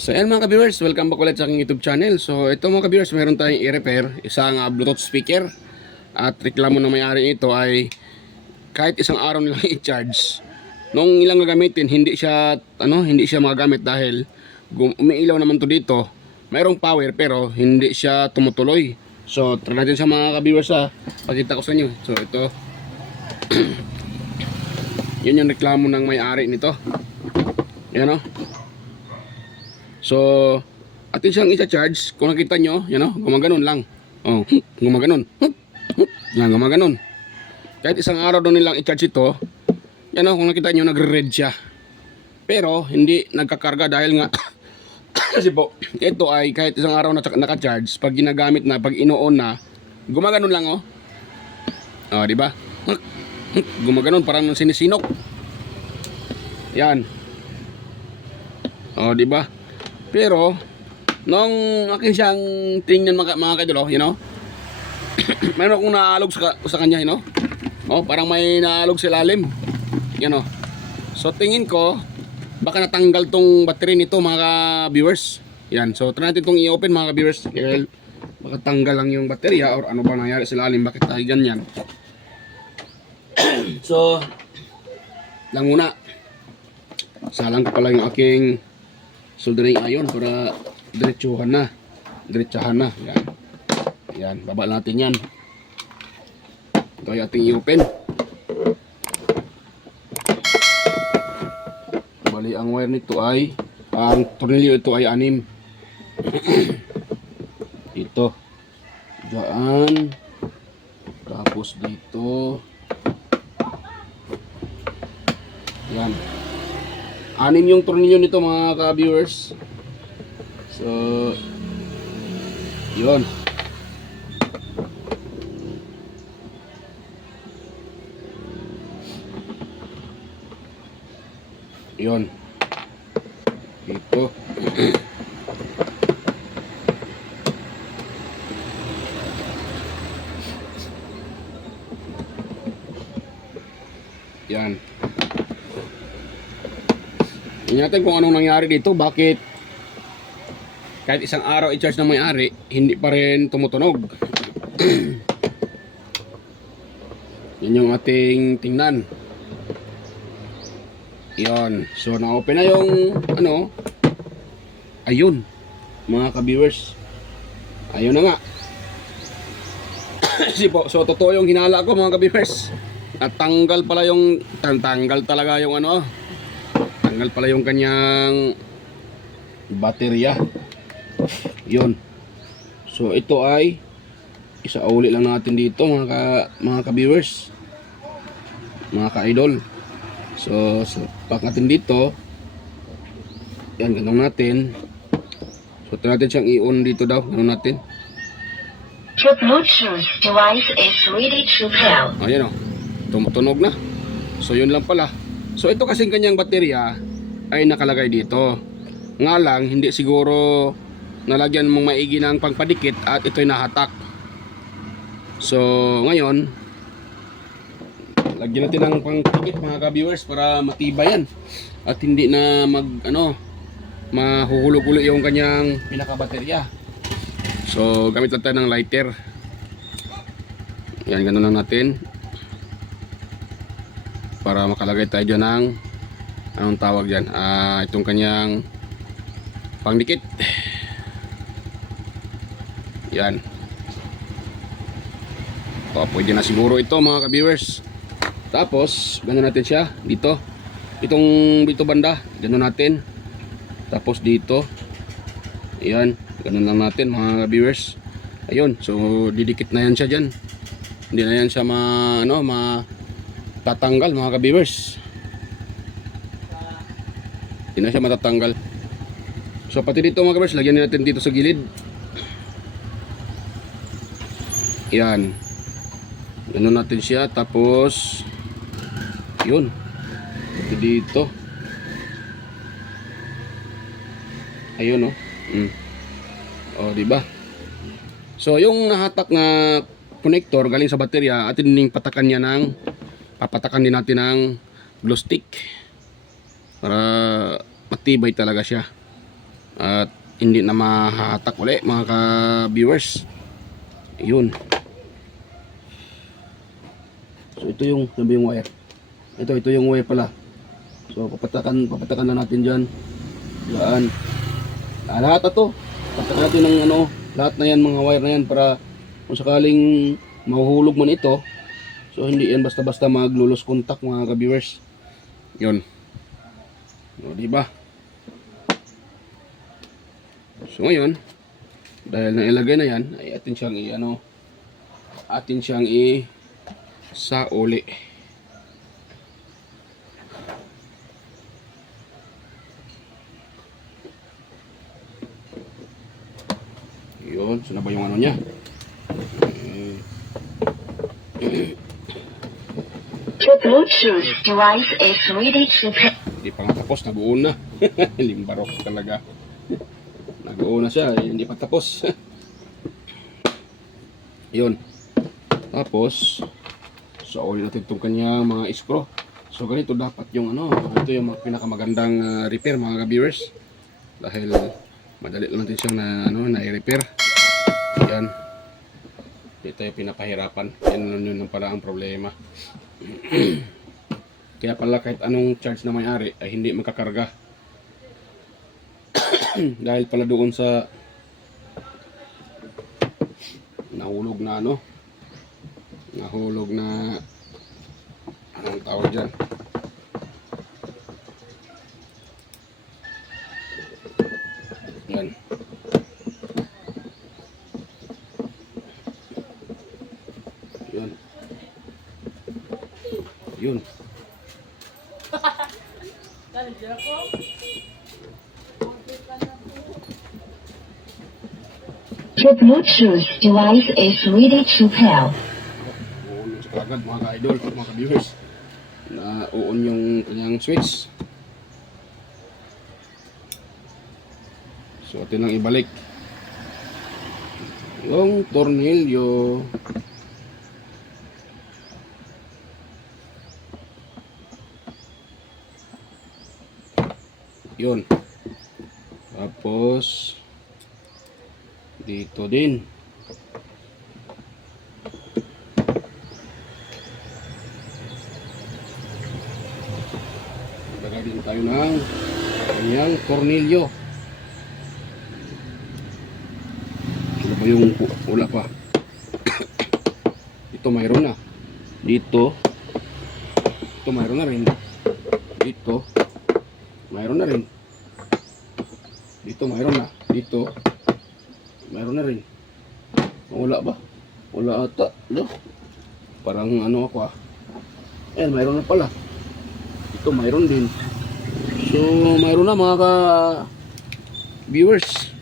So ayan mga ka-viewers, welcome back ulit sa aking YouTube channel. So ito mga ka-viewers, meron tayong i-repair, isang Bluetooth speaker. At reklamo ng may-ari nito ay kahit isang araw nilang i-charge, nung ilang gagamitin, hindi siya magagamit dahil umiilaw naman to dito. Mayroong power pero hindi siya tumutuloy. So try natin sa mga ka-viewers pakita ko sa inyo. So ito, yun yung reklamo ng may-ari nito. Yan o. So, atin siyang isa-charge. Kung nakita nyo, gumaganon lang. Oh, gumaganon. Yan, gumaganon. Kahit isang araw doon nilang i-charge ito, kung nakita nyo, nagre-red siya. Pero, hindi nagkakarga dahil nga, kasi po, ito ay kahit isang araw na naka-charge, pag ginagamit na, pag ino-on na, gumaganon lang, oh. Oh, di ba? Gumaganon, parang sinisinok. Yan. Oh, di ba? Pero, nung akin siyang tingnan mga kadolo, mayroon akong naalog sa kanya, oh, parang may naalog sa ilalim. So, tingin ko, baka natanggal tong battery nito mga viewers. Yan, so, try natin itong i-open mga viewers. Baka tanggal lang yung baterya or ano ba nangyari sa ilalim, bakit tayo ganyan. So, lang muna. Salang ko pala yung aking soldering iron para diretsahan na. Yan, baba natin yan. Ito ay ating i-open. Bali, ang wire nito ay, ang tornilyo ito ay 6. Dito. Diyan. Tapos dito. Yan. 6 yung tornilyo nito mga ka-viewers. So, yun. Yun. Dito. Yan. Tingnan natin kung anong nangyari dito. Bakit kahit isang araw i-charge ng may-ari, hindi pa rin tumutunog. Yan yung ating tingnan. Yan. So na-open na yung ayun mga ka-viewers. Ayun na nga. So totoo yung hinala ko mga ka-viewers. At tanggal pala yung tanggal talaga yung tanggal pala yung kanyang baterya. Yun. So ito ay isauli lang natin dito mga ka-viewers, mga ka-idol. So pack natin dito. Yan, ganun natin. So try natin siyang i-on dito daw. Ganun natin. The Bluetooth device is ready to pair. Ayan o. Tumutunog na. So yun lang pala. So ito kasing kanyang baterya ay nakalagay dito. Nga lang, hindi siguro nalagyan mong maigi ng pangpadikit at ito'y nahatak. So ngayon, lagyan natin ng pangpadikit mga ka-viewers para matibay yan. At hindi na mahuhulog-ulo yung kanyang pinakabaterya. So gamit lang tayo ng lighter. Yan, ganun lang natin. Para makalagay tayo dyan ng anong tawag dyan, itong kanyang pangdikit. Yan. Pwede na siguro ito mga ka-viewers. Tapos gano'n natin siya dito. Dito banda, gano'n natin. Tapos dito. Ayan, gano'n lang natin mga ka-viewers. Ayun, so didikit na yan siya dyan. Hindi na yan siya tatanggal mga ka-viewers. Hindi na siya matatanggal. So pati dito mga ka-viewers, lagyan natin dito sa gilid. Yan. Ganun natin siya. Tapos yun. Dito. Ayun oh. Diba? So yung nahatak na connector galing sa baterya, atin ding patakan niya papatakan din natin ng glue stick para matibay talaga siya. at hindi na mahahatak uli mga ka-viewers. Yun. So ito yung sabi yung wire. Ito yung wire pala. So papatakan na natin diyan. Yan. Lahat ito. Papatakan natin ng ano, lahat na yan mga wire na yan para kung sakaling mahuhulog man ito, so hindi yan basta-basta maglulos contact mga ka-viewers. Yun. O, diba? So ngayon, dahil nailagay na yan, ay atin siyang sa uli. Yun, so na ba yung ano niya? The Bluetooth device is ready to pair. Hindi pa nga tapos, nag-uuna. Limbarok talaga. Nag-uuna siya, hindi pa tapos. Yun. Tapos, so uli natin itong kanyang mga screw. So ganito dapat yung ano, ito yung pinakamagandang repair mga ka-viewers. Dahil madali lang natin siyang na-repair. Yan. Hindi tayo pinapahirapan. Yun pala ang problema. Kaya pala kahit anong charge na may-ari ay hindi makakarga. Dahil pala doon sa nahulog na anong tawag dyan, yan. Yun. The Bluetooth device is ready to pair. Uon sa kagad mga ka-idol, mga ka-viewers. Na uon yung kanyang switch. So atin lang ibalik yung tornilyo. Yun. Tapos dito din. Lagay din tayo ng kanyang tornilyo. Ano ba yung wala pa? Dito mayroon na. Dito mayroon na rin. Dito mayroon na rin. Dito mayroon na. Dito mayroon na rin. Wala ba? Wala ata. No? Parang ano ako ah. Ayan, mayroon na pala. Dito mayroon din. So mayroon na mga ka-viewers.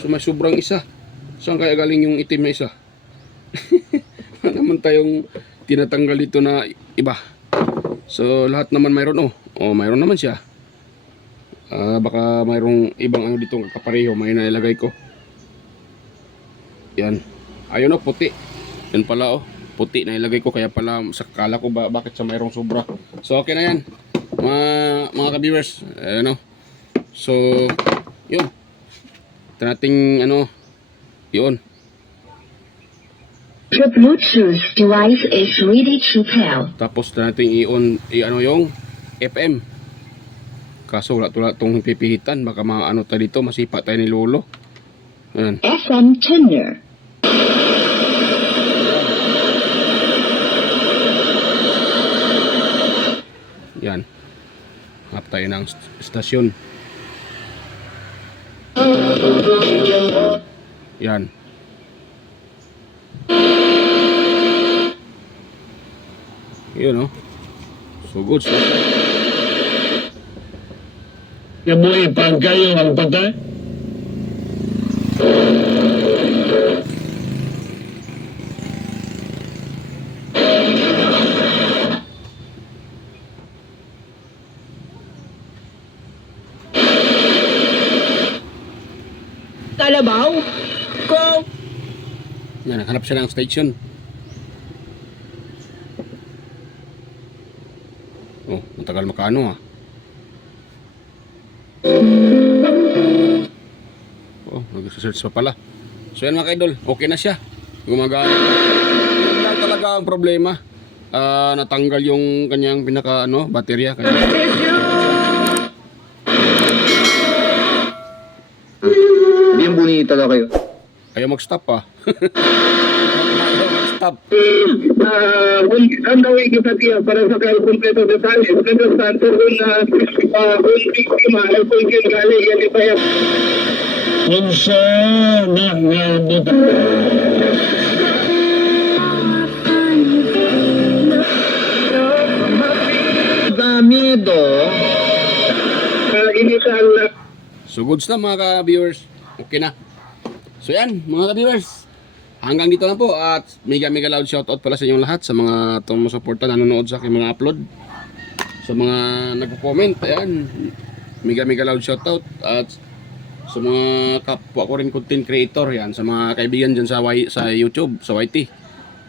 So may sobrang isa. Saan kaya galing yung itim na isa? Wala naman tayong tinatanggal dito na iba. So lahat naman mayroon. Oh mayroon naman siya. Baka mayroong ibang ano dito kapareho may nailagay ko. Yan. Ayun oh, puti. Yan pala oh, puti na ilagay ko kaya pala sakala ko bakit sa mayroong sobra. So okay na yan. Mga ka-viewers, ano. So, yun. Ito nating ano, yun. The Bluetooth device is ready to pair. Tapos ito nating i-ano yung FM. Kaso wala itong pipihitan. Baka maano tayo dito, masipa tayo ni Lolo. Ayan. FM tuner. Yan. Hanap tayo ng stasyon. Yan. Yun oh. So good stuff. Nabuhay pa kayo ang patay? Kalabaw? Ko? Yan, naghanap siya ng station. Oh, matagal makaano ah. nagsisearch pa pala. So yan mga kaidol, okay na siya. Gumagana. Yun lang talaga ang problema. Natanggal yung kanyang pinaka baterya. Bien bonita daw kayo. Ayaw mag-stop pa. Ayaw mag-stop. Ang gawin kita tiya para sa kayo kompleto detalye. Maganda sa ato kung biktima ay kung galing yan ipayap. Unsa na nga buta. Damido. Inisal na. So goods na mga ka-viewers. Okay na. So yan mga ka-viewers. Hanggang dito lang po at mega loud shoutout pala sa inyong lahat sa mga tumusuporta nanonood sa aking mga upload. Sa mga nagko-comment, ayan. Mega loud shoutout at sa mga kapwa ko rin content creator yan, sa mga kaibigan dyan sa YouTube, sa YT.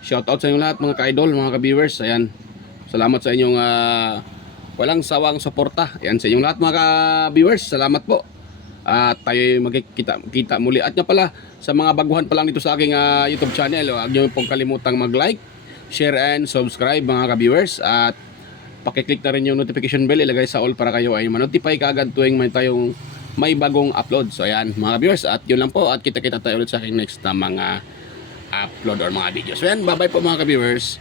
Shoutout sa inyong lahat mga ka-idol, mga ka-viewers. Ayan. Salamat sa inyong walang sawang suporta. Ayan sa inyong lahat mga ka-viewers. Salamat po. At tayo magkita muli. At nga pala, sa mga baguhan pa lang dito sa aking YouTube channel, huwag niyo pong kalimutang mag-like, share, and subscribe mga ka-viewers. At pakiclick na rin yung notification bell, ilagay sa all para kayo ay manotify kaagad tuwing may bagong upload. So ayan mga ka-viewers, at yun lang po. At kita-kita tayo ulit sa aking next na mga upload or mga videos. So ayan, bye-bye po mga ka-viewers.